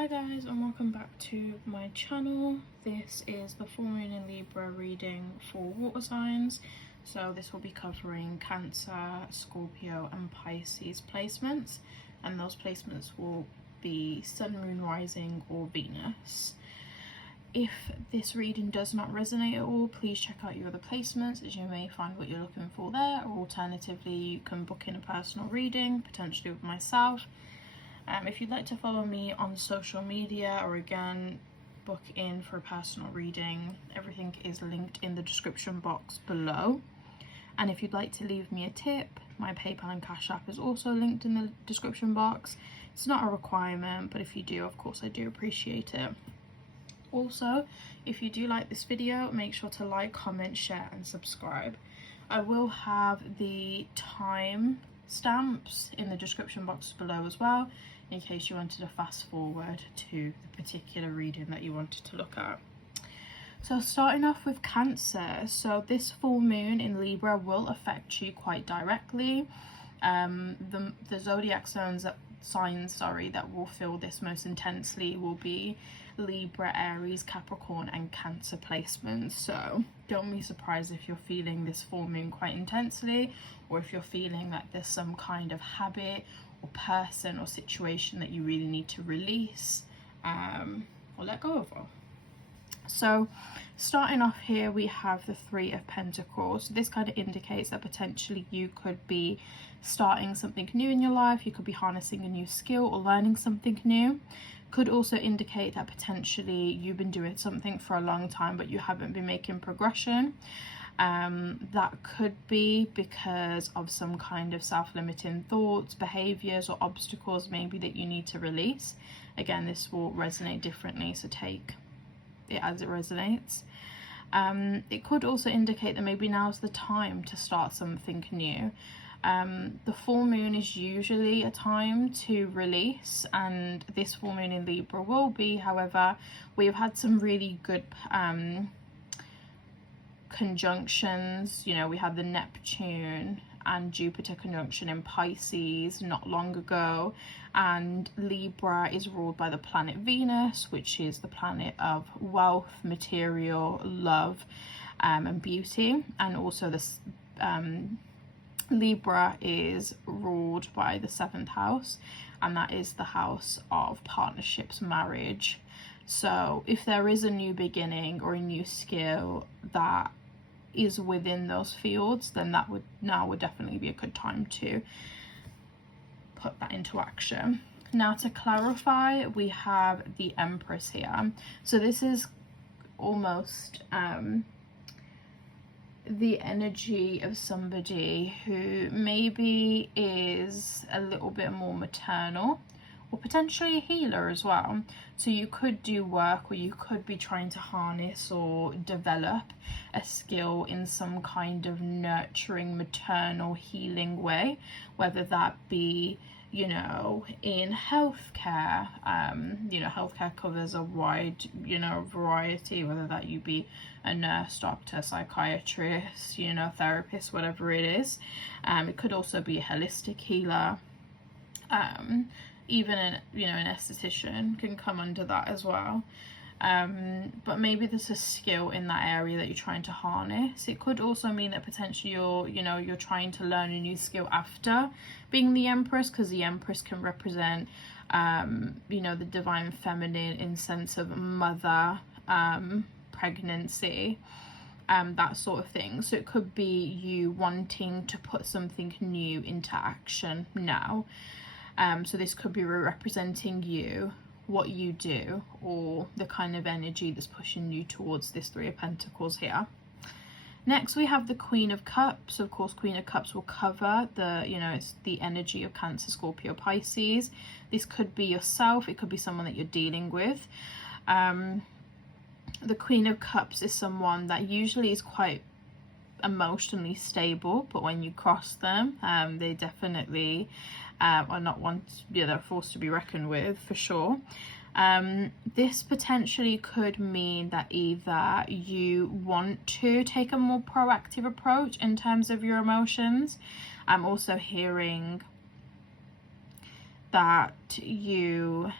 Hi guys, and welcome back to my channel. This is the full moon in Libra reading for water signs. So this will be covering Cancer, Scorpio and Pisces placements, and those placements will be Sun, Moon, Rising or Venus. If this reading does not resonate at all, please check out your other placements, as you may find what you're looking for there, or alternatively you can book in a personal reading, potentially with myself. If you'd like to follow me on social media, or again book in for a personal reading, everything is linked in the description box below. And if you'd like to leave me a tip, my PayPal and Cash App is also linked in the description box. It's not a requirement, but if you do, of course I do appreciate it. Also, if you do like this video, make sure to like, comment, share and subscribe. I will have the time stamps in the description box below as well, in case you wanted to fast forward to the particular reading that you wanted to look at. So starting off with Cancer, so this full moon in Libra will affect you quite directly. The zodiac signs that will feel this most intensely will be Libra, Aries, Capricorn and Cancer placements. So don't be surprised if you're feeling this full moon quite intensely, or if you're feeling that there's some kind of habit or person or situation that you really need to release or let go of. So starting off here, we have the Three of Pentacles. So this kind of indicates that potentially you could be starting something new in your life. You could be harnessing a new skill or learning something new. Could also indicate that potentially you've been doing something for a long time but you haven't been making progression. That could be because of some kind of self-limiting thoughts, behaviors or obstacles maybe that you need to release. Again, this will resonate differently, so take it as it resonates. It could also indicate that maybe now's the time to start something new. The full moon is usually a time to release, and this full moon in Libra will be. However, we've had some really good conjunctions. You know, we had the Neptune and Jupiter conjunction in Pisces not long ago, and Libra is ruled by the planet Venus, which is the planet of wealth, material, love and beauty. And also this Libra is ruled by the 7th house, and that is the house of partnerships, marriage. So if there is a new beginning or a new skill that is within those fields, then that would definitely be a good time to put that into action. Now, to clarify, we have the Empress here. So this is almost the energy of somebody who maybe is a little bit more maternal, or potentially a healer as well. So you could do work, or you could be trying to harness or develop a skill in some kind of nurturing, maternal, healing way, whether that be, you know, in healthcare. You know, healthcare covers a wide, you know, variety, whether that you be a nurse, doctor, psychiatrist, you know, therapist, whatever it is. It could also be a holistic healer. Even an esthetician can come under that as well. But maybe there's a skill in that area that you're trying to harness. It could also mean that potentially you're trying to learn a new skill after being the Empress, because the Empress can represent the divine feminine in sense of mother, pregnancy, that sort of thing. So it could be you wanting to put something new into action now. So this could be representing you, what you do, or the kind of energy that's pushing you towards this Three of Pentacles here. Next, we have the Queen of Cups. Of course, Queen of Cups will cover it's the energy of Cancer, Scorpio, Pisces. This could be yourself. It could be someone that you're dealing with. The Queen of Cups is someone that usually is quite emotionally stable, but when you cross them, they definitely are not one, they're a force to be reckoned with, for sure. This potentially could mean that either you want to take a more proactive approach in terms of your emotions. I'm also hearing that you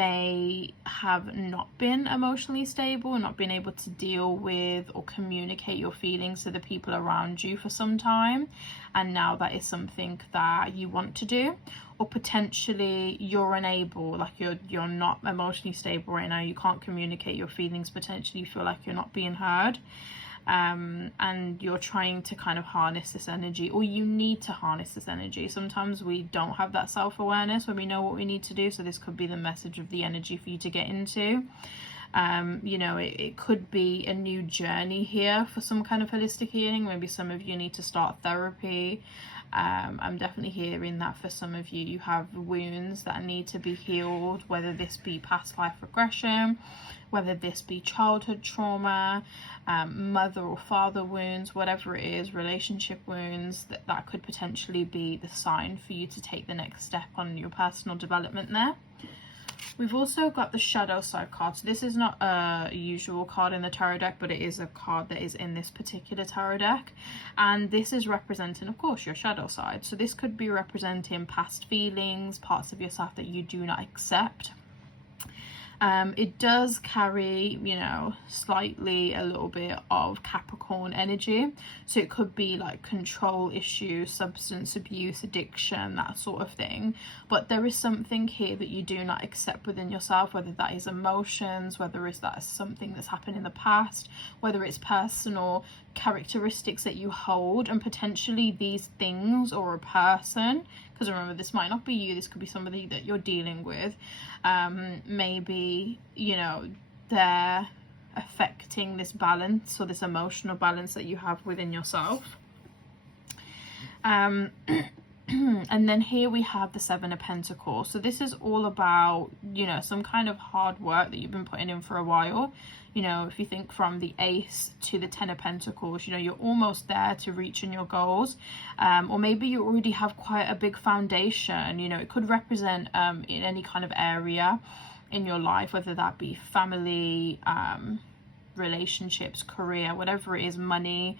may have not been emotionally stable, not been able to deal with or communicate your feelings to the people around you for some time, and now that is something that you want to do. Or potentially you're unable, like you're not emotionally stable right now, you can't communicate your feelings, potentially you feel like you're not being heard, and you're trying to kind of harness this energy, or you need to harness this energy. Sometimes we don't have that self-awareness when we know what we need to do, so this could be the message of the energy for you to get into. You know, it could be a new journey here for some kind of holistic healing. Maybe some of you need to start therapy. I'm definitely hearing that for some of you, you have wounds that need to be healed, whether this be past life regression, whether this be childhood trauma, mother or father wounds, whatever it is, relationship wounds, that could potentially be the sign for you to take the next step on your personal development there. We've also got the shadow side card. So this is not a usual card in the tarot deck, but it is a card that is in this particular tarot deck. And this is representing, of course, your shadow side. So this could be representing past feelings, parts of yourself that you do not accept. It does carry, you know, slightly a little bit of Capricorn energy. So it could be like control issues, substance abuse, addiction, that sort of thing. But there is something here that you do not accept within yourself, whether that is emotions, whether it's that something that's happened in the past, whether it's personal characteristics that you hold, and potentially these things or a person, because remember, this might not be you, this could be somebody that you're dealing with. Maybe, you know, they're affecting this balance or this emotional balance that you have within yourself. And then here we have the Seven of Pentacles. So this is all about, you know, some kind of hard work that you've been putting in for a while. You know, if you think from the Ace to the Ten of Pentacles, you know, you're almost there to reaching your goals. Or maybe you already have quite a big foundation. You know, it could represent in any kind of area in your life, whether that be family, relationships, career, whatever it is, money.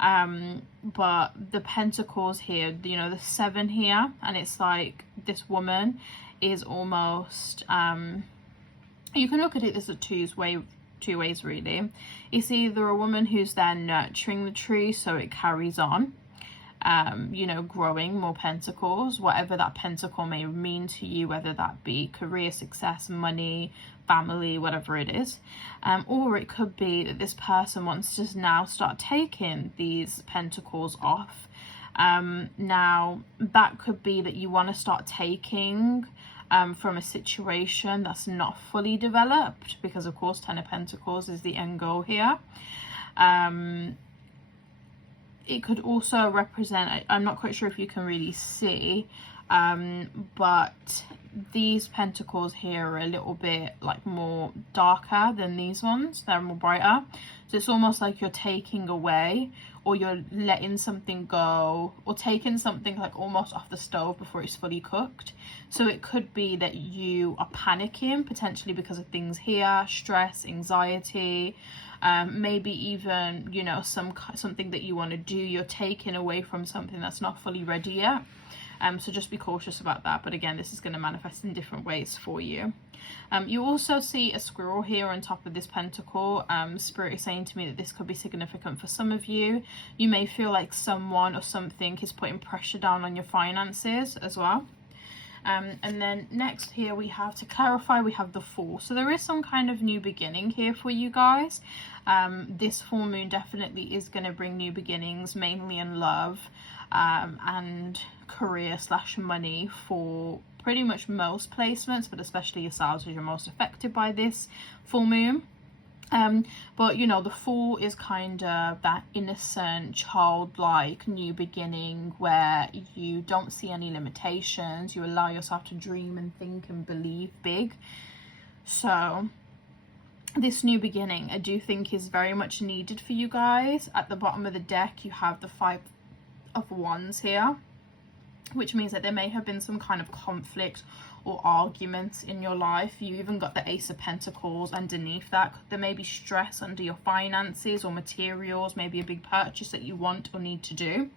But the Pentacles here, you know, the Seven here, and it's like this woman is almost, you can look at it as a two ways really. It's either a woman who's there nurturing the tree so it carries on, you know, growing more pentacles, whatever that pentacle may mean to you, whether that be career success, money, family, whatever it is. Or it could be that this person wants to now start taking these pentacles off. Now that could be that you want to start taking from a situation that's not fully developed, because of course Ten of Pentacles is the end goal here. It could also represent, I'm not quite sure if you can really see, but these pentacles here are a little bit like more darker than these ones. They're more brighter. So it's almost like you're taking away, or you're letting something go, or taking something like almost off the stove before it's fully cooked. So it could be that you are panicking potentially because of things here, stress, anxiety, maybe even, you know, something that you want to do, you're taking away from something that's not fully ready yet. So just be cautious about that. But again, this is going to manifest in different ways for you. You also see a squirrel here on top of this pentacle. Spirit is saying to me that this could be significant for some of you. You may feel like someone or something is putting pressure down on your finances as well. And then next here we have, to clarify, we have the Fool. So there is some kind of new beginning here for you guys. This full moon definitely is going to bring new beginnings, mainly in love and career / money for pretty much most placements, but especially yourselves, as you're most affected by this full moon. But you know, the Fool is kind of that innocent, childlike new beginning where you don't see any limitations. You allow yourself to dream and think and believe big. So this new beginning, I do think, is very much needed for you guys. At the bottom of the deck, you have the Five of Wands here, which means that there may have been some kind of conflict or arguments in your life. You even got the Ace of Pentacles underneath that. There may be stress under your finances or materials, maybe a big purchase that you want or need to do.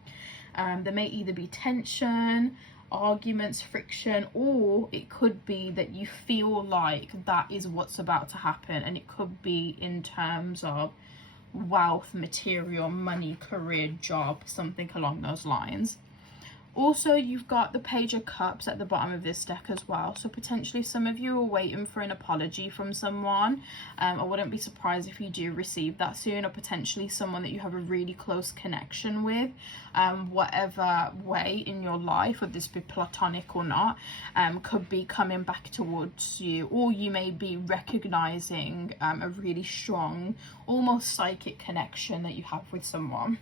There may either be tension arguments, friction, or it could be that you feel like that is what's about to happen, and it could be in terms of wealth, material, money, career, job, something along those lines. Also, you've got the Page of Cups at the bottom of this deck as well. So potentially some of you are waiting for an apology from someone. I wouldn't be surprised if you do receive that soon, or potentially someone that you have a really close connection with. Whatever way in your life, would this be platonic or not, could be coming back towards you, or you may be recognizing a really strong, almost psychic connection that you have with someone.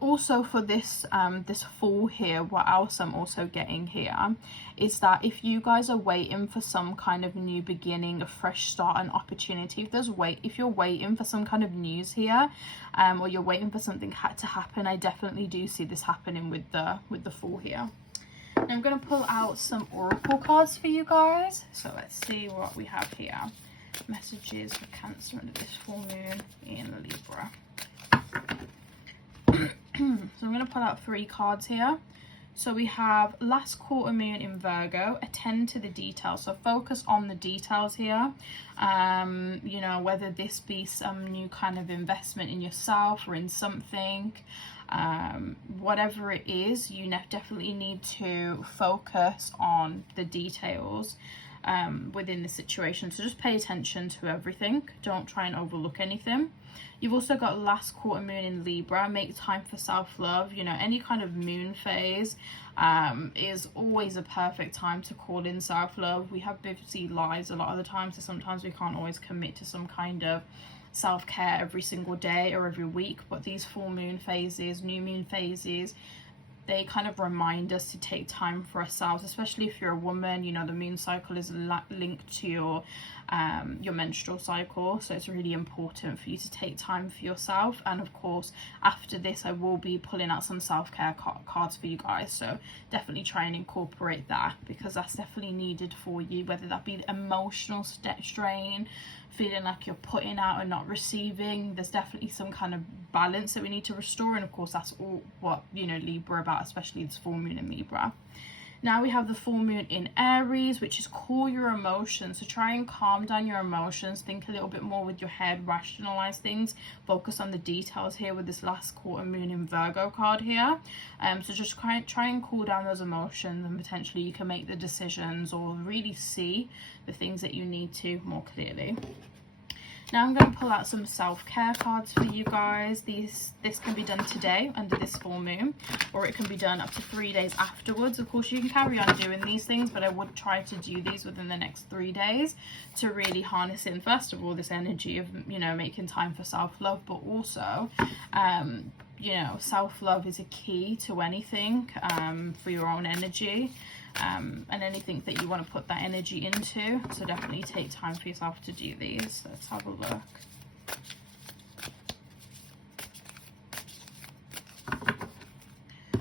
Also for this this Fool here, what else I'm also getting here is that if you guys are waiting for some kind of new beginning, a fresh start, an opportunity, if you're waiting for some kind of news here, or you're waiting for something to happen, I definitely do see this happening with the Fool here. Now I'm going to pull out some oracle cards for you guys, so let's see what we have here. Messages for Cancer under this full moon in Libra. So I'm going to pull out 3 cards here. So we have last quarter moon in Virgo, attend to the details. So focus on the details here. You know, whether this be some new kind of investment in yourself or in something, whatever it is, you definitely need to focus on the details within the situation. So just pay attention to everything. Don't try and overlook anything. You've also got last quarter moon in Libra. Make time for self-love. You know, any kind of moon phase is always a perfect time to call in self-love. We have busy lives a lot of the time, so sometimes we can't always commit to some kind of self-care every single day or every week, but these full moon phases, new moon phases, they kind of remind us to take time for ourselves, especially if you're a woman. You know, the moon cycle is linked to your menstrual cycle, so it's really important for you to take time for yourself. And of course, after this I will be pulling out some self-care cards for you guys, so definitely try and incorporate that, because that's definitely needed for you, whether that be emotional strain, feeling like you're putting out and not receiving. There's definitely some kind of balance that we need to restore, and of course that's all what, you know, Libra about, especially this full moon in Libra. Now we have the full moon in Aries, which is cool your emotions. So try and calm down your emotions, think a little bit more with your head, rationalize things, focus on the details here with this last quarter moon in Virgo card here. So just try and cool down those emotions, and potentially you can make the decisions or really see the things that you need to more clearly. Now I'm going to pull out some self-care cards for you guys. This can be done today under this full moon, or it can be done up to 3 days afterwards. Of course, you can carry on doing these things, but I would try to do these within the next 3 days to really harness in, first of all, this energy of, you know, making time for self-love, but also, you know, self-love is a key to anything, for your own energy. And anything that you want to put that energy into, so definitely take time for yourself to do these. Let's have a look.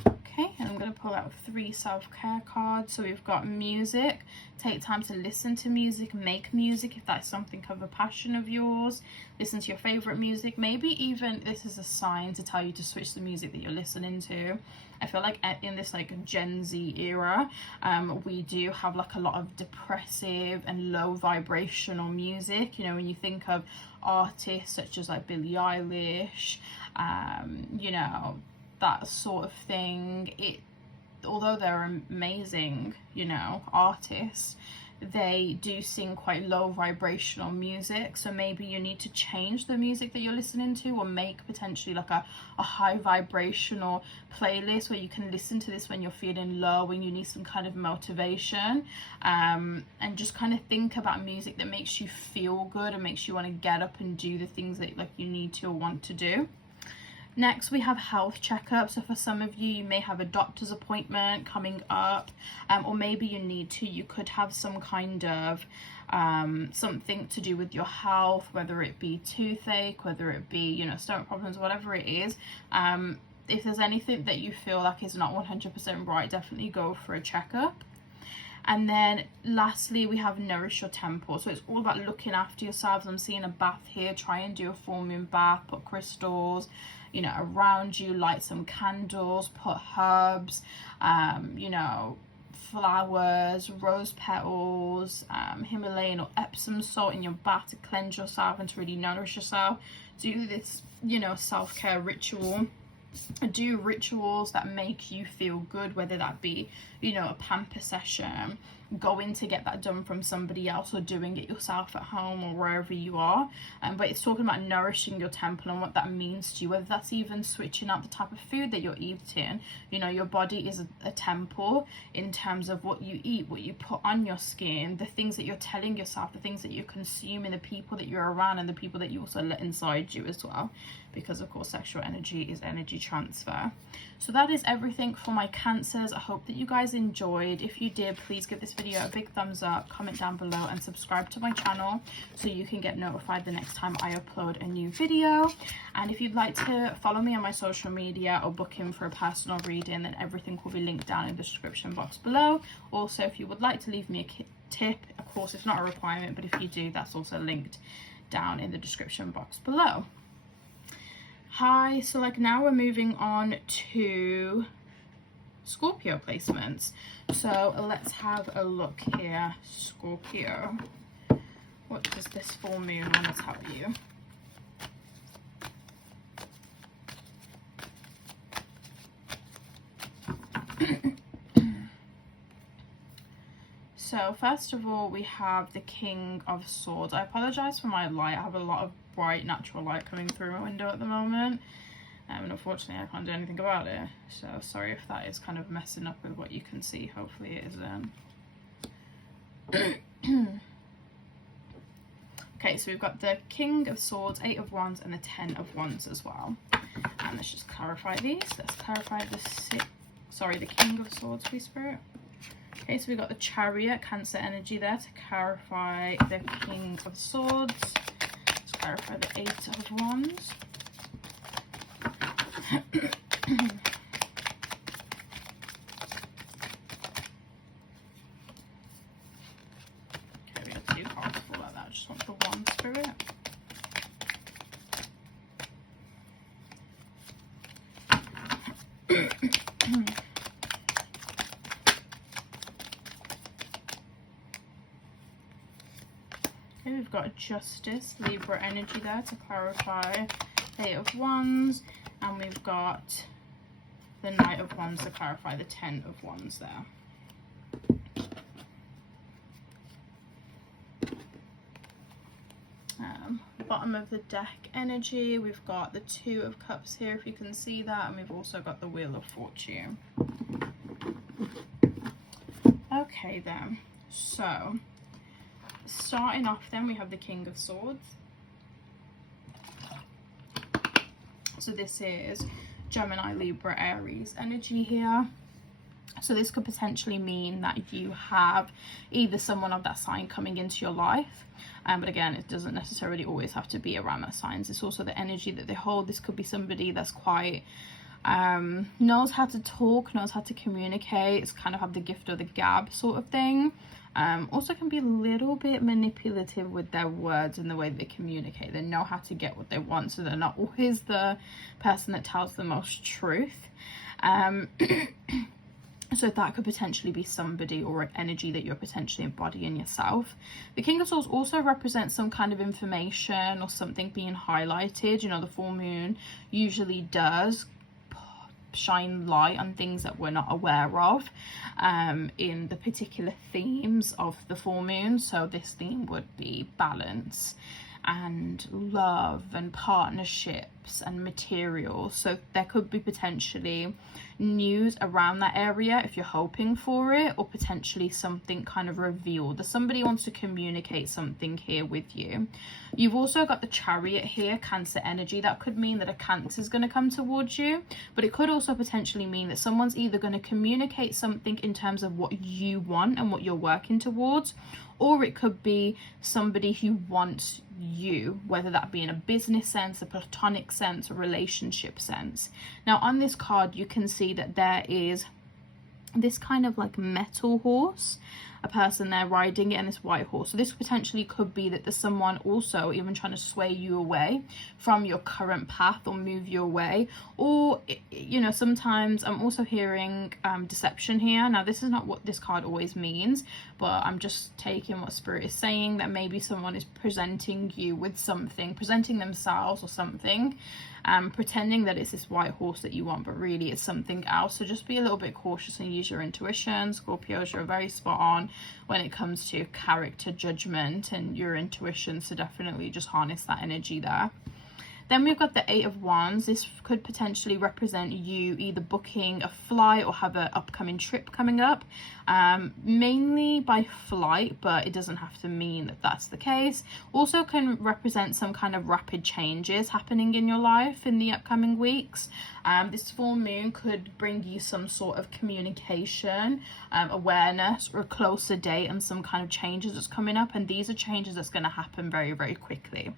Okay, and I'm going to pull out 3 self-care cards. So we've got music. Take time to listen to music, make music if that's something of a passion of yours. Listen to your favorite music. Maybe even this is a sign to tell you to switch the music that you're listening to. I feel like in this like Gen Z era, we do have like a lot of depressive and low vibrational music. You know, when you think of artists such as like Billie Eilish, you know, that sort of thing, although they're amazing, you know, artists, they do sing quite low vibrational music. So maybe you need to change the music that you're listening to, or make potentially like a high vibrational playlist where you can listen to this when you're feeling low, when you need some kind of motivation, and just kind of think about music that makes you feel good and makes you want to get up and do the things that like you need to or want to do. Next, we have health checkup. So for some of you, you may have a doctor's appointment coming up, or maybe you could have some kind of something to do with your health, whether it be toothache, whether it be, you know, stomach problems, whatever it is. If there's anything that you feel like is not 100% right, definitely go for a checkup. And then lastly, we have nourish your temple. So it's all about looking after yourselves. I'm seeing a bath here. Try and do a full moon bath, put crystals, you know, around you. Light some candles, put herbs, you know, flowers, rose petals, Himalayan or Epsom salt in your bath to cleanse yourself and to really nourish yourself. Do this, you know, self-care ritual. Do rituals that make you feel good, whether that be, you know, a pamper session, going to get that done from somebody else, or doing it yourself at home or wherever you are. But it's talking about nourishing your temple and what that means to you, whether that's even switching up the type of food that you're eating. You know, your body is a temple in terms of what you eat, what you put on your skin, the things that you're telling yourself, the things that you're consuming, the people that you're around, and the people that you also let inside you as well, because of course sexual energy is energy transfer. So that is everything for my Cancers. I hope that you guys enjoyed. If you did, please give this video a big thumbs up, comment down below, and subscribe to my channel so you can get notified the next time I upload a new video. And if you'd like to follow me on my social media or book in for a personal reading, then everything will be linked down in the description box below. Also, if you would like to leave me a tip, of course it's not a requirement, but if you do, that's also linked down in the description box below. Hi, so like now we're moving on to Scorpio placements. So let's have a look here. Scorpio, what does this full moon want to tell you? So first of all, we have the King of Swords. I apologize for my light. I have a lot of bright natural light coming through my window at the moment, and unfortunately I can't do anything about it. So sorry if that is kind of messing up with what you can see. Hopefully it isn't. Okay, so we've got the King of Swords, 8 of Wands, and the 10 of Wands as well. And let's just clarify these. Let's clarify the King of Swords, please, Spirit. Okay, so we've got the Chariot, Cancer energy there to clarify the King of Swords. Let's clarify the 8 of Wands. Okay, we got 2 cards full like that. I just want the one, Spirit. Okay, we've got Justice, Libra energy there to clarify 8 of Wands, and we've got the Knight of Wands to clarify the 10 of Wands there. Bottom of the deck energy, we've got the 2 of Cups here, if you can see that, and we've also got the Wheel of Fortune. Okay then, so starting off then, we have the King of Swords. So this is Gemini, Libra, Aries energy here. So this could potentially mean that you have either someone of that sign coming into your life, but again, it doesn't necessarily always have to be around that signs. It's also the energy that they hold. This could be somebody that's quite knows how to talk, knows how to communicate. It's kind of have the gift of the gab sort of thing. Also can be a little bit manipulative with their words and the way they communicate. They know how to get what they want, so they're not always the person that tells the most truth. So that could potentially be somebody or an energy that you're potentially embodying yourself. The King of Swords also represents some kind of information or something being highlighted. You know, the full moon usually does shine light on things that we're not aware of in the particular themes of the full moon. So this theme would be balance and love and partnerships and materials. So there could be potentially news around that area if you're hoping for it, or potentially something kind of revealed, that somebody wants to communicate something here with you. You've also got the Chariot here, Cancer energy. That could mean that a Cancer is going to come towards you, but it could also potentially mean that someone's either going to communicate something in terms of what you want and what you're working towards, or it could be somebody who wants you, whether that be in a business sense, a platonic sense, a relationship sense. Now on this card you can see that there is this kind of like metal horse, a person there riding it and this white horse. So this potentially could be that there's someone also even trying to sway you away from your current path or move you away. Or, you know, sometimes I'm also hearing deception here. Now, this is not what this card always means, but I'm just taking what Spirit is saying, that maybe someone is presenting you with something, presenting themselves or something, pretending that it's this white horse that you want, but really it's something else. So just be a little bit cautious and use your intuition. Scorpios, you're very spot on when it comes to character judgment and your intuition, so definitely just harness that energy there. Then we've got the Eight of Wands. This could potentially represent you either booking a flight or have an upcoming trip coming up, mainly by flight, but it doesn't have to mean that that's the case. Also can represent some kind of rapid changes happening in your life in the upcoming weeks. This full moon could bring you some sort of communication, awareness, or a closer date and some kind of changes that's coming up, and these are changes that's going to happen very, very quickly.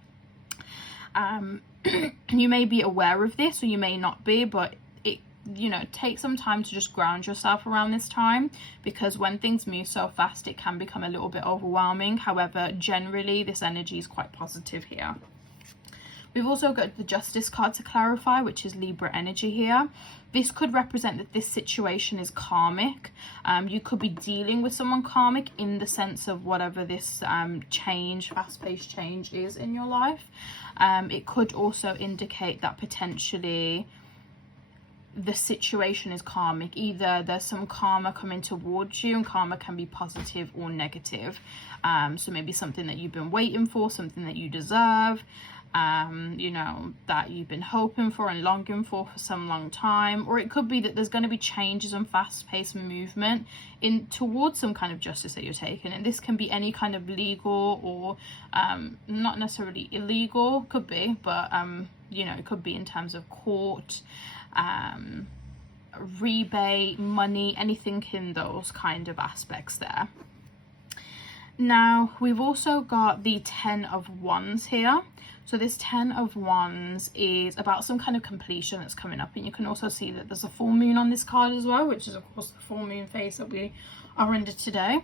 You may be aware of this or you may not be, but it, you know, take some time to just ground yourself around this time, because when things move so fast it can become a little bit overwhelming. However, generally this energy is quite positive here. We've also got the Justice card to clarify, which is Libra energy here. This could represent that this situation is karmic. You could be dealing with someone karmic in the sense of whatever this change, fast-paced change is in your life. It could also indicate that potentially the situation is karmic. Either there's some karma coming towards you, and karma can be positive or negative. So maybe something that you've been waiting for, something that you deserve, you know, that you've been hoping for and longing for some long time. Or it could be that there's going to be changes and fast-paced movement in towards some kind of justice that you're taking, and this can be any kind of legal or not necessarily illegal, could be, but you know, it could be in terms of court, rebate, money, anything in those kind of aspects there. Now, we've also got the Ten of Wands here. So this Ten of Wands is about some kind of completion that's coming up. And you can also see that there's a full moon on this card as well, which is, of course, the full moon phase that we are under today.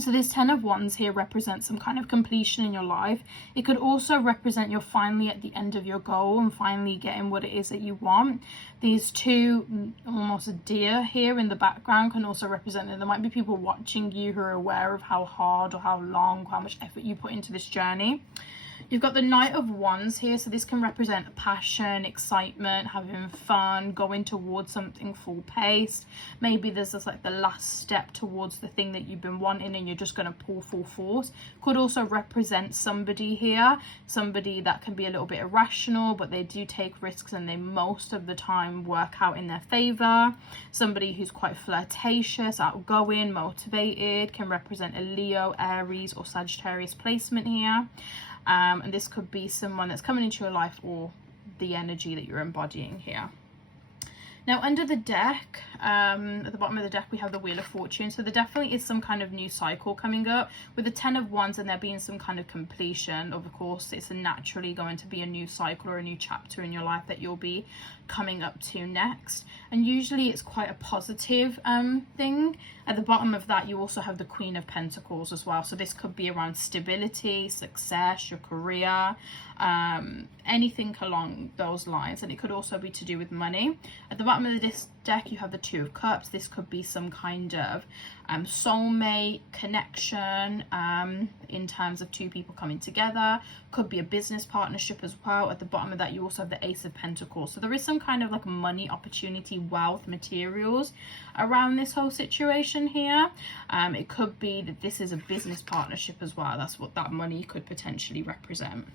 So this Ten of Wands here represents some kind of completion in your life. It could also represent you're finally at the end of your goal and finally getting what it is that you want. These two, almost a deer here in the background, can also represent that there might be people watching you who are aware of how hard or how long, how much effort you put into this journey. You've got the Knight of Wands here, so this can represent passion, excitement, having fun, going towards something full paced. Maybe there's just like the last step towards the thing that you've been wanting and you're just going to pull full force. Could also represent somebody here, somebody that can be a little bit irrational, but they do take risks and they most of the time work out in their favor. Somebody who's quite flirtatious, outgoing, motivated, can represent a Leo, Aries, or Sagittarius placement here. And this could be someone that's coming into your life or the energy that you're embodying here. Now, under the deck, at the bottom of the deck, we have the Wheel of Fortune. So there definitely is some kind of new cycle coming up. With the Ten of Wands and there being some kind of completion, of course, it's naturally going to be a new cycle or a new chapter in your life that you'll be coming up to next. And usually it's quite a positive thing. At the bottom of that, you also have the Queen of Pentacles as well. So this could be around stability, success, your career, anything along those lines. And it could also be to do with money. At the bottom of this deck, you have the Two of Cups. This could be some kind of soulmate connection in terms of two people coming together. Could be a business partnership as well. At the bottom of that, you also have the Ace of Pentacles. So there is some kind of like money, opportunity, wealth, materials around this whole situation here. It could be that this is a business partnership as well. That's what that money could potentially represent.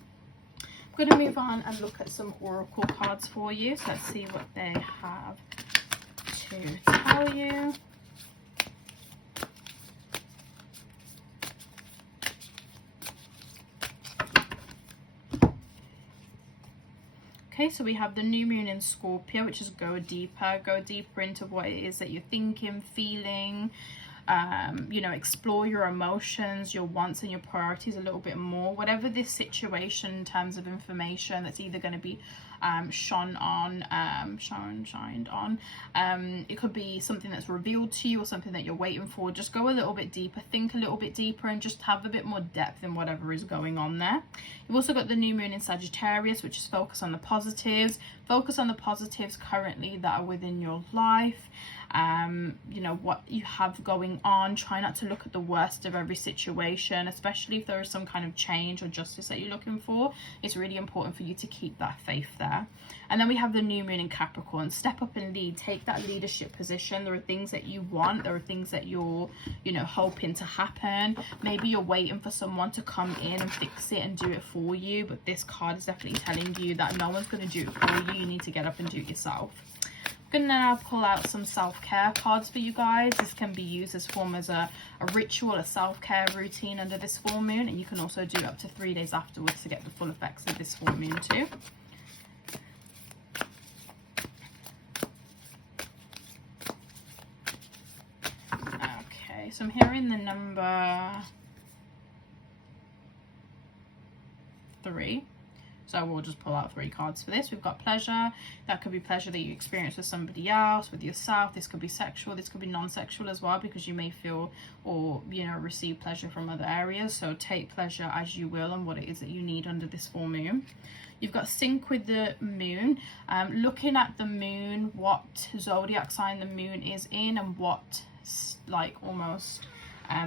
I'm going to move on and look at some oracle cards for you. So let's see what they have to tell you. Okay, so we have the new moon in Scorpio, which is go deeper into what it is that you're thinking, feeling, you know, explore your emotions, your wants and your priorities a little bit more. Whatever this situation in terms of information that's either going to be shined on. It could be something that's revealed to you or something that you're waiting for. Just go a little bit deeper, think a little bit deeper, and just have a bit more depth in whatever is going on there. You've also got the new moon in Sagittarius, which is focus on the positives. Focus on the positives currently that are within your life. You know, what you have going on. Try not to look at the worst of every situation, especially if there is some kind of change or justice that you're looking for. It's really important for you to keep that faith there. And then we have the new moon in Capricorn. Step up and lead. Take that leadership position. There are things that you want. There are things that you're, you know, hoping to happen. Maybe you're waiting for someone to come in and fix it and do it for you, but this card is definitely telling you that no one's going to do it for you. You need to get up and do it yourself. I'm gonna now pull out some self-care cards for you guys. This can be used as form as a ritual, a self-care routine under this full moon, and you can also do it up to 3 days afterwards to get the full effects of this full moon too. Okay, so I'm hearing the number 3. So we'll just pull out 3 cards for this. We've got pleasure. That could be pleasure that you experience with somebody else, with yourself. This could be sexual. This could be non-sexual as well, because you may feel or, you know, receive pleasure from other areas. So take pleasure as you will and what it is that you need under this full moon. You've got sync with the moon. Looking at the moon, what zodiac sign the moon is in, and what, like, almost...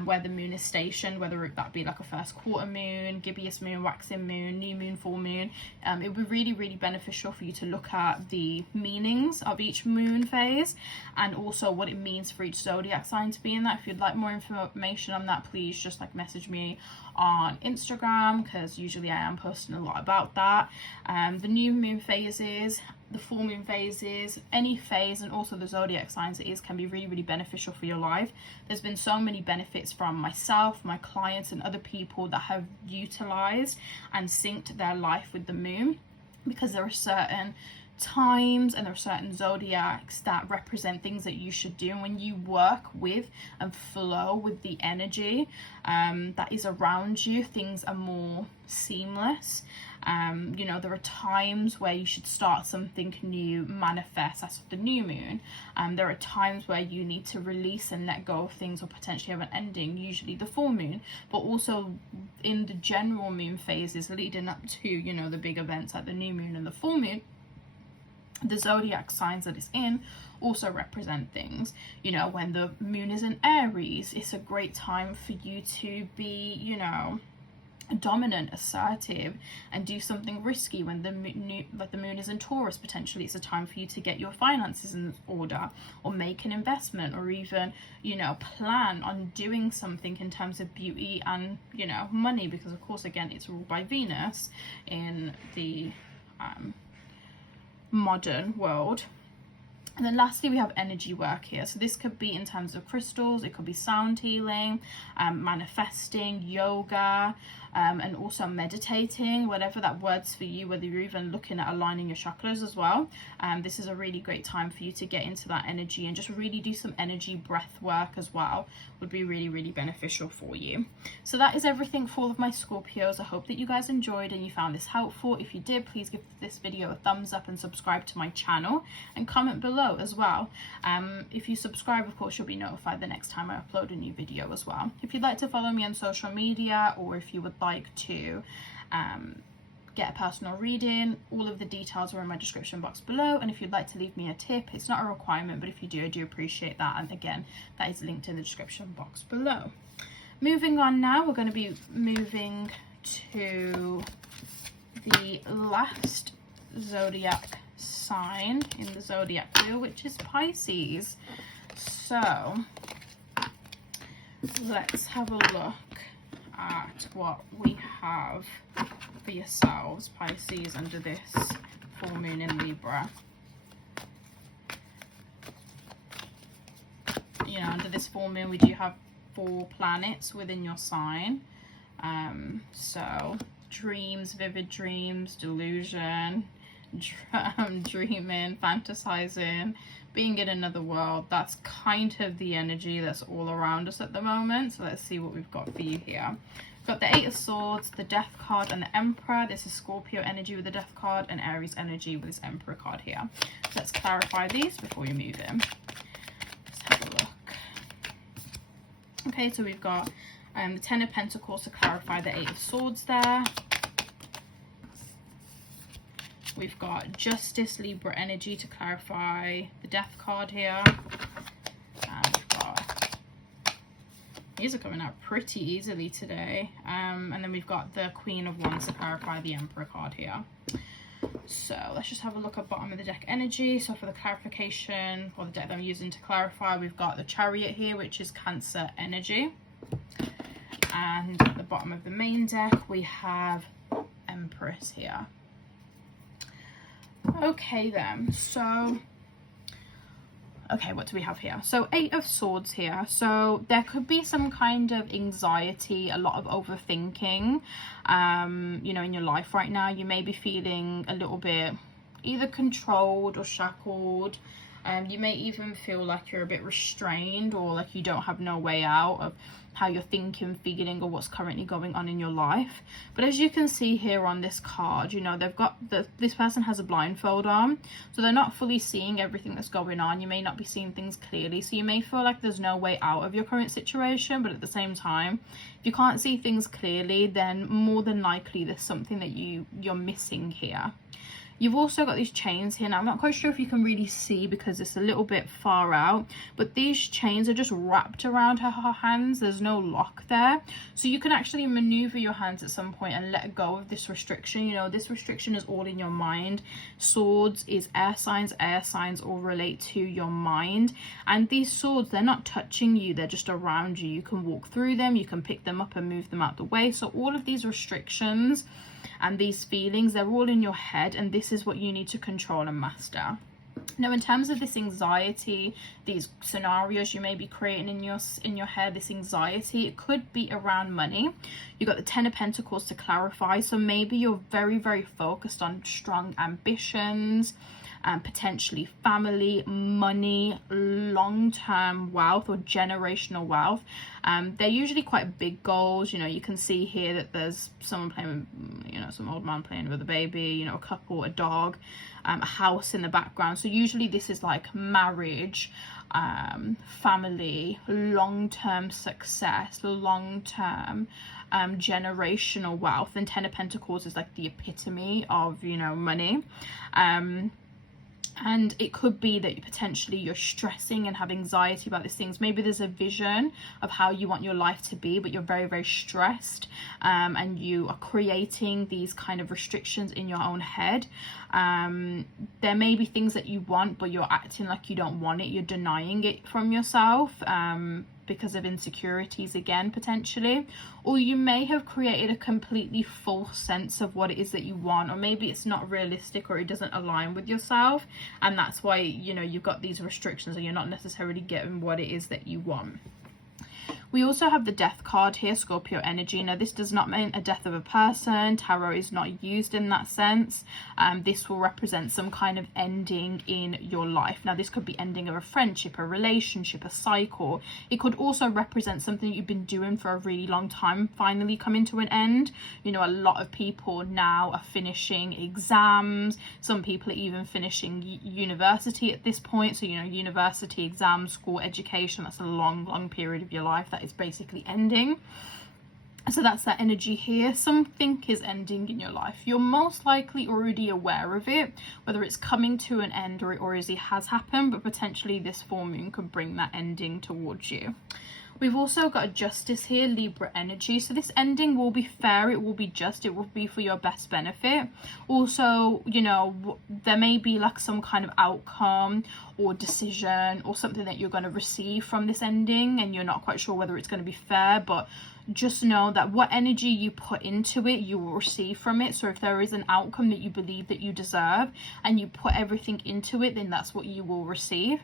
where the moon is stationed, whether that be like a first quarter moon, gibbous moon, waxing moon, new moon, full moon. It would be really, really beneficial for you to look at the meanings of each moon phase and also what it means for each zodiac sign to be in that. If you'd like more information on that, please just like message me on Instagram, because usually I am posting a lot about that. The new moon phases, the full moon phases, any phase, and also the zodiac signs it is, can be really, really beneficial for your life. There's been so many benefits from myself, my clients, and other people that have utilized and synced their life with the moon, because there are certain times and there are certain zodiacs that represent things that you should do, and when you work with and flow with the energy that is around you, things are more seamless. You know, there are times where you should start something new, manifest. That's the new moon. There are times where you need to release and let go of things or potentially have an ending, usually the full moon. But also in the general moon phases leading up to, you know, the big events like the new moon and the full moon, the zodiac signs that it's in also represent things. You know, when the moon is in Aries, it's a great time for you to be, you know, dominant, assertive, and do something risky. When the moon is in Taurus, potentially it's a time for you to get your finances in order, or make an investment, or even, you know, plan on doing something in terms of beauty and, you know, money, because of course, again, it's ruled by Venus in the modern world. And then lastly, we have energy work here. So this could be in terms of crystals, it could be sound healing, manifesting, yoga, and also meditating, whatever that word's for you, whether you're even looking at aligning your chakras as well. This is a really great time for you to get into that energy and just really do some energy breath work as well. Would be really, really beneficial for you. So that is everything for all of my Scorpios. I hope that you guys enjoyed and you found this helpful. If you did, please give this video a thumbs up and subscribe to my channel, and comment below as well. If you subscribe, of course, you'll be notified the next time I upload a new video as well. If you'd like to follow me on social media, or if you would like to get a personal reading, all of the details are in my description box below. And if you'd like to leave me a tip, it's not a requirement, but if you do, I do appreciate that. And again, that is linked in the description box below. Moving on now, we're going to be moving to the last zodiac sign in the zodiac wheel, which is Pisces. So let's have a look at what we have for yourselves, Pisces, under this full moon in Libra. You know, under this full moon we do have 4 planets within your sign. So dreams, vivid dreams, delusion, dreaming, fantasizing, being in another world. That's kind of the energy that's all around us at the moment. So let's see what we've got for you here. We've got the Eight of Swords, the Death card, and the Emperor. This is Scorpio energy with the Death card, and Aries energy with this Emperor card here. So let's clarify these before you move in. Let's have a look. Okay, so we've got the Ten of Pentacles to clarify the Eight of Swords there. We've got Justice, Libra energy to clarify the Death card here. And we've got, these are coming out pretty easily today. And then we've got the Queen of Wands to clarify the Emperor card here. So let's just have a look at bottom of the deck energy. So for the clarification, or the deck that I'm using to clarify, we've got the Chariot here, which is Cancer energy. And at the bottom of the main deck, we have Empress here. Okay then, so okay, what do we have here? So Eight of Swords here. So there could be some kind of anxiety, a lot of overthinking, you know, in your life right now. You may be feeling a little bit either controlled or shackled. You may even feel like you're a bit restrained, or like you don't have no way out of how you're thinking, feeling, or what's currently going on in your life. But as you can see here on this card, you know, they've got this person has a blindfold on, so they're not fully seeing everything that's going on. You may not be seeing things clearly, so you may feel like there's no way out of your current situation. But at the same time, if you can't see things clearly, then more than likely there's something that you're missing here. You've also got these chains here. Now, I'm not quite sure if you can really see because it's a little bit far out, but these chains are just wrapped around her hands. There's no lock there. So you can actually maneuver your hands at some point and let go of this restriction. You know, this restriction is all in your mind. Swords is air signs. Air signs all relate to your mind. And these swords, they're not touching you. They're just around you. You can walk through them. You can pick them up and move them out the way. So all of these restrictions and these feelings, they're all in your head, and this is what you need to control and master. Now, in terms of this anxiety, these scenarios you may be creating in your head, this anxiety, it could be around money. You got the Ten of Pentacles to clarify, so maybe you're very, very focused on strong ambitions, potentially family, money, long-term wealth or generational wealth. They're usually quite big goals. You know, you can see here that there's someone playing with, you know, some old man playing with a baby, you know, a couple, a dog, a house in the background. So usually this is like marriage, family, long-term success, long-term generational wealth. And Ten of Pentacles is like the epitome of, you know, money. And it could be that potentially you're stressing and have anxiety about these things. Maybe there's a vision of how you want your life to be, but you're very, very stressed, and you are creating these kind of restrictions in your own head. There may be things that you want, but you're acting like you don't want it. You're denying it from yourself, because of insecurities again, potentially. Or you may have created a completely false sense of what it is that you want, or maybe it's not realistic or it doesn't align with yourself, and that's why, you know, you've got these restrictions and you're not necessarily getting what it is that you want. We also have the Death card here, Scorpio energy. Now, this does not mean a death of a person. Tarot is not used in that sense. This will represent some kind of ending in your life. Now, this could be ending of a friendship, a relationship, a cycle. It could also represent something you've been doing for a really long time finally coming to an end. You know, a lot of people now are finishing exams. Some people are even finishing university at this point. So, you know, university, exams, school, education, that's a long, long period of your life that is basically ending. So that's that energy here. Something is ending in your life. You're most likely already aware of it, whether it's coming to an end or it already has happened, but potentially this full moon could bring that ending towards you. We've also got a Justice here, Libra energy. So this ending will be fair, it will be just, it will be for your best benefit. Also, you know, there may be like some kind of outcome or decision or something that you're going to receive from this ending, and you're not quite sure whether it's going to be fair, but just know that what energy you put into it, you will receive from it. So if there is an outcome that you believe that you deserve and you put everything into it, then that's what you will receive.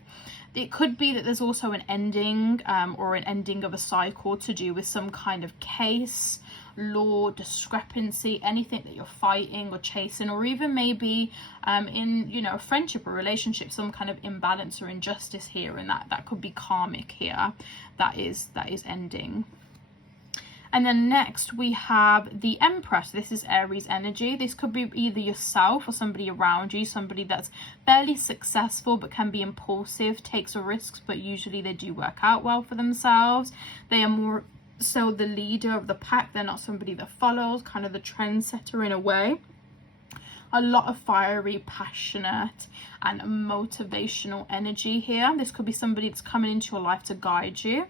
It could be that there's also an ending or an ending of a cycle to do with some kind of case, law, discrepancy, anything that you're fighting or chasing, or even maybe in, you know, a friendship or relationship, some kind of imbalance or injustice here, and that could be karmic here, that is ending. And then next we have the Empress. This is Aries energy. This could be either yourself or somebody around you, somebody that's fairly successful but can be impulsive, takes risks, but usually they do work out well for themselves. They are more so the leader of the pack. They're not somebody that follows, kind of the trendsetter in a way. A lot of fiery, passionate and motivational energy here. This could be somebody that's coming into your life to guide you.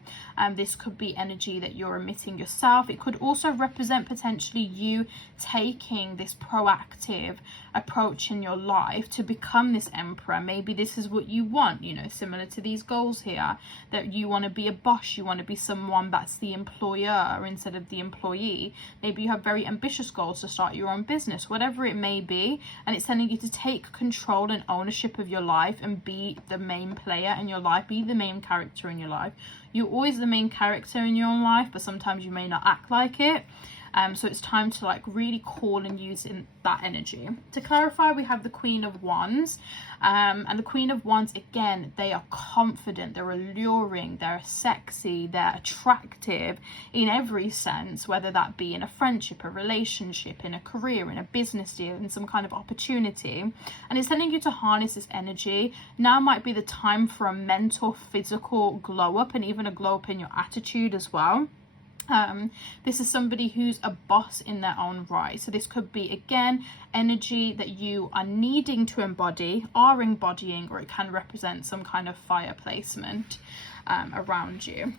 This could be energy that you're emitting yourself. It could also represent potentially you taking this proactive approach in your life to become this emperor. Maybe this is what you want, you know, similar to these goals here, that you want to be a boss, you want to be someone that's the employer instead of the employee. Maybe you have very ambitious goals to start your own business, whatever it may be, and it's telling you to take control and ownership of your life and be the main player in your life, be the main character in your life. You're always the main character in your own life, but sometimes you may not act like it. So it's time to like really call and use in that energy. To clarify, we have the Queen of Wands, and the Queen of Wands, again, they are confident, they're alluring, they're sexy, they're attractive in every sense, whether that be in a friendship, a relationship, in a career, in a business deal, in some kind of opportunity. And it's telling you to harness this energy. Now might be the time for a mental, physical glow up, and even a glow up in your attitude as well. This is somebody who's a boss in their own right. So this could be, again, energy that you are needing to embody, are embodying, or it can represent some kind of fire placement around you.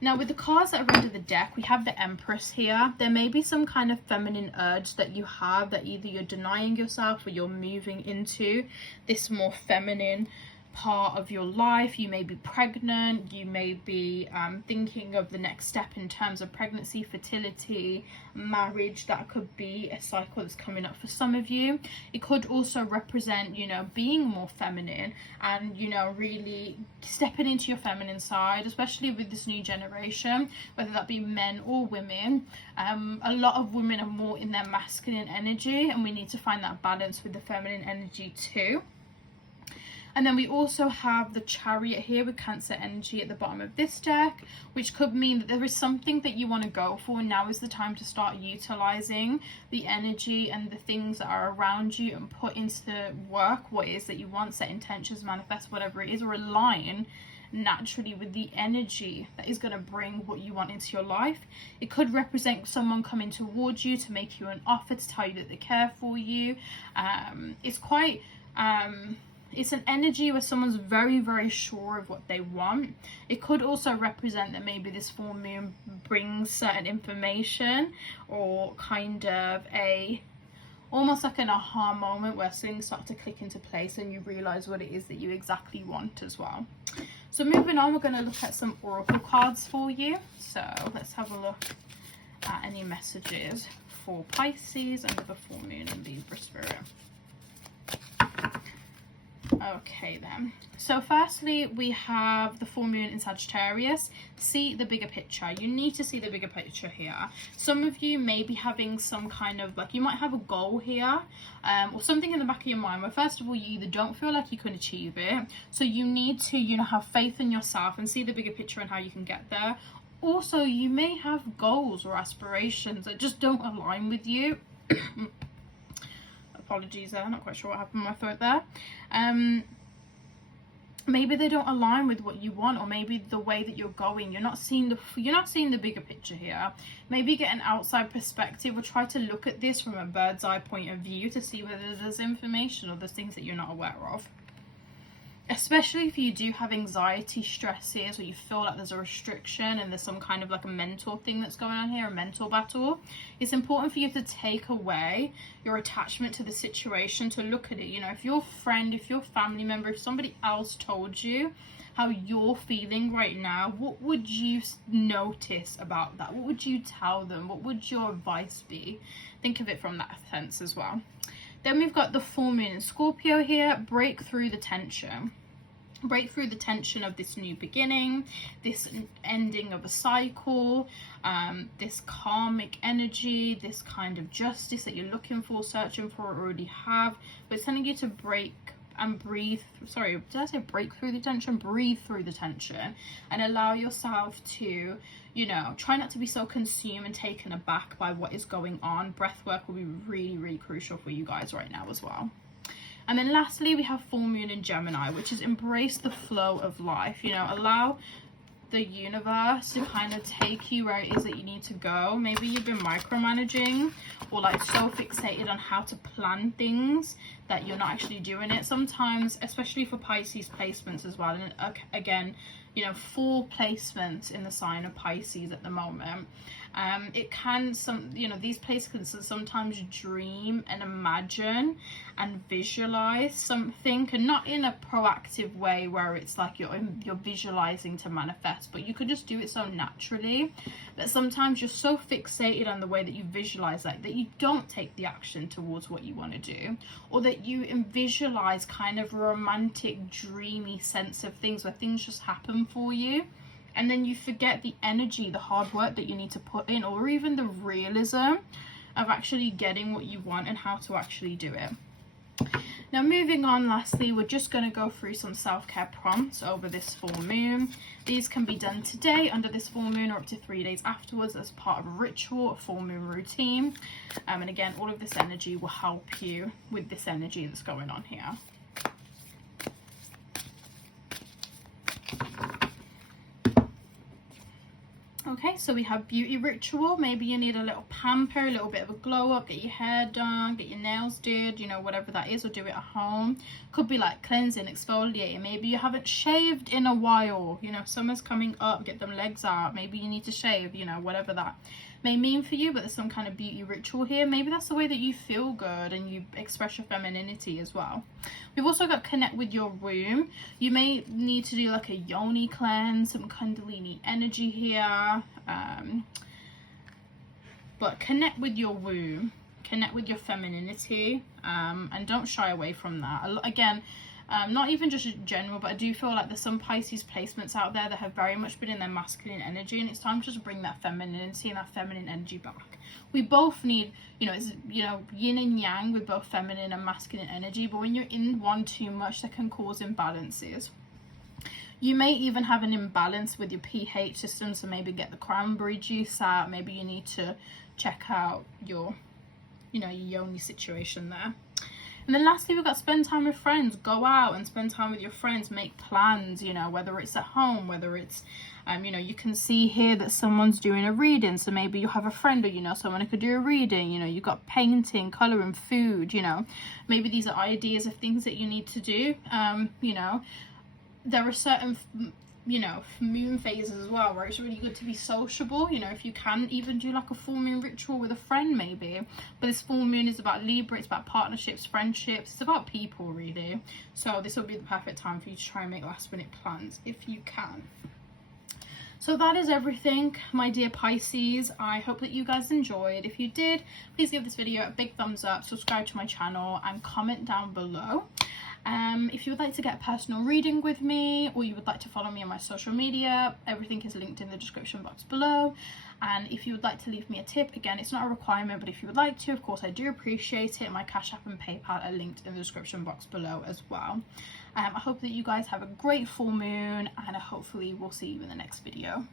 Now, with the cards that are under the deck, we have the Empress here. There may be some kind of feminine urge that you have, that either you're denying yourself or you're moving into this more feminine part of your life. You may be pregnant, you may be thinking of the next step in terms of pregnancy, fertility, marriage. That could be a cycle that's coming up for some of you. It could also represent, you know, being more feminine and, you know, really stepping into your feminine side, especially with this new generation, whether that be men or women. A lot of women are more in their masculine energy, and we need to find that balance with the feminine energy too. And then we also have the Chariot here with Cancer energy at the bottom of this deck, which could mean that there is something that you want to go for. Now is the time to start utilizing the energy and the things that are around you and put into work what it is that you want, set intentions, manifest whatever it is, or align naturally with the energy that is going to bring what you want into your life. It could represent someone coming towards you to make you an offer, to tell you that they care for you. It's quite... it's an energy where someone's very, very sure of what they want. It could also represent that maybe this full moon brings certain information, or kind of almost like an aha moment where things start to click into place and you realize what it is that you exactly want as well. So moving on, we're going to look at some oracle cards for you. So let's have a look at any messages for Pisces under the full moon and Libra spirit. Okay then, so firstly we have the full moon in Sagittarius. See the bigger picture. You need to see the bigger picture here. Some of you may be having some kind of, like, you might have a goal here, or something in the back of your mind where first of all you either don't feel like you can achieve it, so you need to, you know, have faith in yourself and see the bigger picture and how you can get there. Also, you may have goals or aspirations that just don't align with you. Apologies there, not quite sure what happened with my throat there. Maybe they don't align with what you want, or maybe the way that you're going, you're not seeing the bigger picture here. Maybe get an outside perspective, or try to look at this from a bird's eye point of view to see whether there's information or there's things that you're not aware of. Especially if you do have anxiety, stresses, or you feel like there's a restriction and there's some kind of like a mental thing that's going on here, a mental battle. It's important for you to take away your attachment to the situation, to look at it. You know, if your friend, if your family member, if somebody else told you how you're feeling right now, what would you notice about that? What would you tell them? What would your advice be? Think of it from that sense as well. Then we've got the full moon in Scorpio here. Break through the tension. break through the tension of this new beginning, this ending of a cycle, this karmic energy, this kind of justice that you're looking for, searching for, or already have. But it's telling you to break and breathe. Sorry, did I say break through the tension? Breathe through the tension and allow yourself to, you know, try not to be so consumed and taken aback by what is going on. Breath work will be really, really crucial for you guys right now as well. And then lastly, we have full moon in Gemini, which is embrace the flow of life. You know, allow the universe to kind of take you where it is that you need to go. Maybe you've been micromanaging or like so fixated on how to plan things that you're not actually doing it. Sometimes, especially for Pisces placements as well, and again, you know, 4 placements in the sign of Pisces at the moment. It can, you know, these placements can sometimes dream and imagine and visualize something, and not in a proactive way where it's like you're visualizing to manifest, but you could just do it so naturally that sometimes you're so fixated on the way that you visualize that you don't take the action towards what you want to do, or that you visualize kind of a romantic, dreamy sense of things where things just happen for you. And then you forget the energy, the hard work that you need to put in, or even the realism of actually getting what you want and how to actually do it. Now, moving on, lastly, we're just going to go through some self-care prompts over this full moon. These can be done today under this full moon or up to 3 days afterwards as part of a ritual, a full moon routine. And again, all of this energy will help you with this energy that's going on here. Okay, so we have beauty ritual. Maybe you need a little pamper, a little bit of a glow up, get your hair done, get your nails did, you know, whatever that is, or do it at home. Could be like cleansing, exfoliating. Maybe you haven't shaved in a while, you know, summer's coming up, get them legs out. Maybe you need to shave, you know, whatever that may mean for you, but there's some kind of beauty ritual here. Maybe that's the way that you feel good and you express your femininity as well. We've also got connect with your womb. You may need to do like a yoni cleanse, some kundalini energy here, but connect with your womb, connect with your femininity, and don't shy away from that. Again, not even just general, but I do feel like there's some Pisces placements out there that have very much been in their masculine energy, and it's time to just bring that femininity and that feminine energy back. We both need, you know, it's, you know, yin and yang with both feminine and masculine energy, but when you're in one too much, that can cause imbalances. You may even have an imbalance with your pH system, so maybe get the cranberry juice out. Maybe you need to check out your, you know, your yoni situation there. And then lastly, we've got spend time with friends. Go out and spend time with your friends. Make plans, you know, whether it's at home, whether it's, you know, you can see here that someone's doing a reading. So maybe you have a friend or, you know, someone who could do a reading. You know, you've got painting, colouring, food, you know. Maybe these are ideas of things that you need to do. You know, there are certain, you know, moon phases as well where it's really good to be sociable. You know, if you can even do like a full moon ritual with a friend maybe. But this full moon is about Libra, it's about partnerships, friendships, it's about people really. So this will be the perfect time for you to try and make last minute plans if you can. So that is everything, my dear Pisces. I hope that you guys enjoyed. If you did, please give this video a big thumbs up, subscribe to my channel, and comment down below. If you would like to get a personal reading with me, or you would like to follow me on my social media, everything is linked in the description box below. And if you would like to leave me a tip, again, it's not a requirement, but if you would like to, of course, I do appreciate it. My Cash App and PayPal are linked in the description box below as well. I hope that you guys have a great full moon, and hopefully we'll see you in the next video.